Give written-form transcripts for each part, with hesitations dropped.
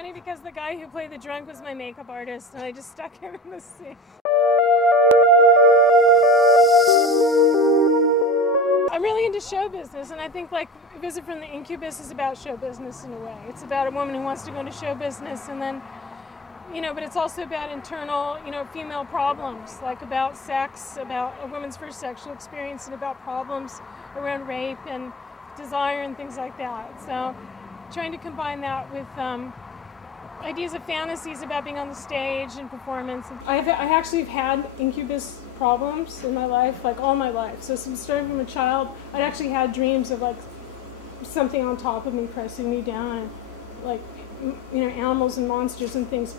funny because the guy who played the drunk was my makeup artist, and I just stuck him in the scene. I'm really into show business, and I think like Visit from the Incubus is about show business in a way. It's about a woman who wants to go into show business, and then, you know, but it's also about internal, you know, female problems, like about sex, about a woman's first sexual experience, and about problems around rape and desire and things like that. So trying to combine that with ideas of fantasies about being on the stage and performance. I actually have had Incubus problems in my life, like all my life. So since starting from a child, I'd actually had dreams of like something on top of me pressing me down, and like, you know, animals and monsters and things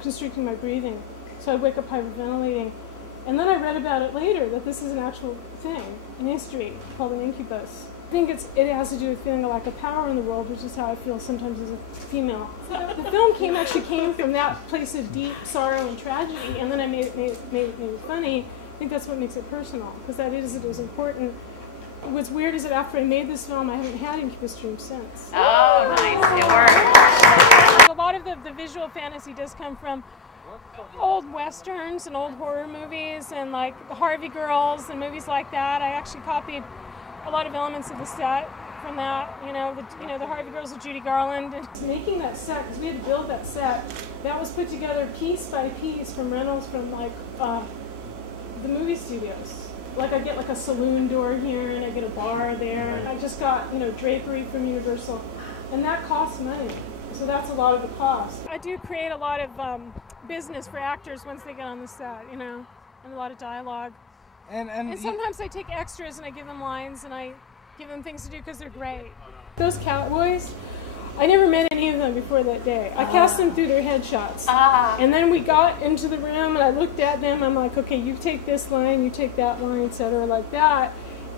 constricting my breathing. So I'd wake up hyperventilating. And then I read about it later, that this is an actual thing in history called an incubus. I think it has to do with feeling a lack of power in the world, which is how I feel sometimes as a female. So the film actually came from that place of deep sorrow and tragedy, and then I made it funny. I think that's what makes it personal, because that is, it was important. What's weird is that after I made this film, I haven't had incubus dreams since. Oh, nice. It worked. A lot of the visual fantasy does come from old westerns and old horror movies and like the Harvey Girls and movies like that. I actually copied a lot of elements of the set from that. You know, the Harvey Girls with Judy Garland. And making that set, because we had to build that set, that was put together piece by piece from rentals from like the movie studios. Like I get like a saloon door here, and I get a bar there. And I just got, you know, drapery from Universal, and that costs money. So that's a lot of the cost. I do create a lot of business for actors once they get on the set, you know, and a lot of dialogue. And sometimes I take extras and I give them lines and I give them things to do because they're great. Those cowboys, I never met any of them before that day. I cast them through their headshots. And then we got into the room and I looked at them. I'm like, okay, you take this line, you take that line, etc., like that.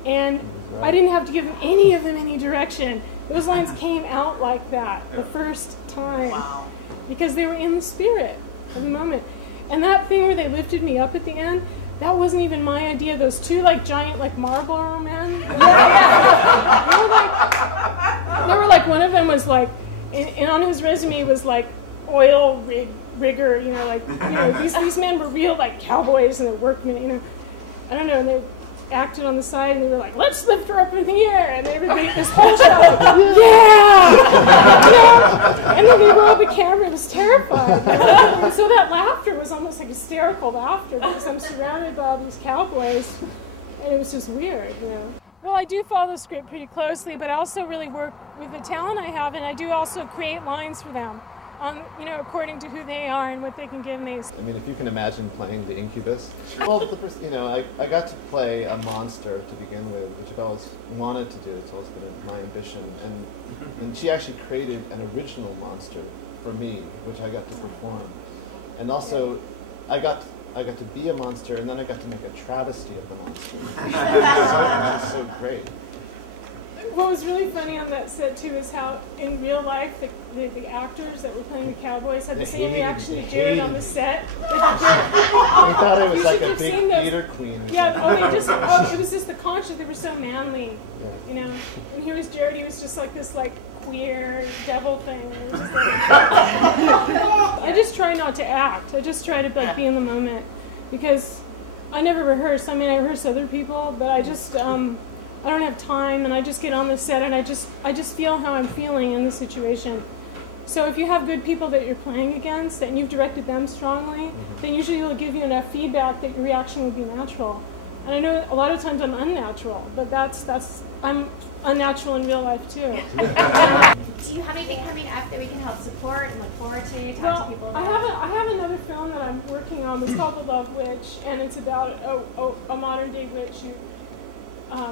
And I didn't have to give any of them any direction. Those lines came out like that the first time. Wow. Because they were in the spirit of the moment. And that thing where they lifted me up at the end, that wasn't even my idea. Those two like giant like Marlboro men. They were like, one of them was like, and on his resume was like oil rigger, you know, like, you know, these men were real like cowboys and they're workmen, you know. I don't know, and they acted on the side and they were like, let's lift her up in the air, and everybody, this whole show, yeah! And then they rolled the camera. It was terrified. And so that laughter was almost like hysterical laughter because I'm surrounded by all these cowboys, and it was just weird, you know. Well, I do follow the script pretty closely, but I also really work with the talent I have, and I do also create lines for them, you know, according to who they are and what they can give me. I mean, if you can imagine playing the Incubus. Well, you know, I got to play a monster to begin with, which I've always wanted to do. It's always been my ambition. And she actually created an original monster for me, which I got to perform. And also, I got to be a monster, and then I got to make a travesty of the monster. It was so great. What was really funny on that set too is how in real life the actors that were playing the cowboys had the same reaction to Jared on the set. They thought I was like a big theater queen. Yeah, it was just the conscience. They were so manly, you know. And here was Jared. He was just like this like queer devil thing. It was just like, I just try not to act. I just try to like be in the moment because I never rehearse. I mean, I rehearse other people, but I just I don't have time, and I just get on the set and I just feel how I'm feeling in the situation. So if you have good people that you're playing against and you've directed them strongly, then usually they'll give you enough feedback that your reaction will be natural. And I know a lot of times I'm unnatural, but I'm unnatural in real life too. Do you have anything coming up that we can help support and look forward to? Talk to people about? I have another film that I'm working on. It's called The Love Witch, and it's about a modern day witch who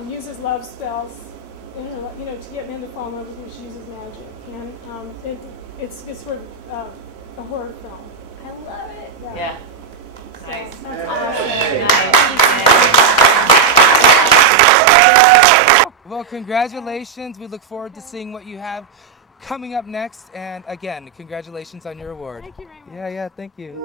uses love spells, you know, to get men to fall in love with her. She uses magic, and it's sort of a horror film. I love it. Yeah. Nice. That's awesome. Nice. Well, congratulations. We look forward to seeing what you have coming up next. And again, congratulations on your award. Thank you very much. Yeah, thank you.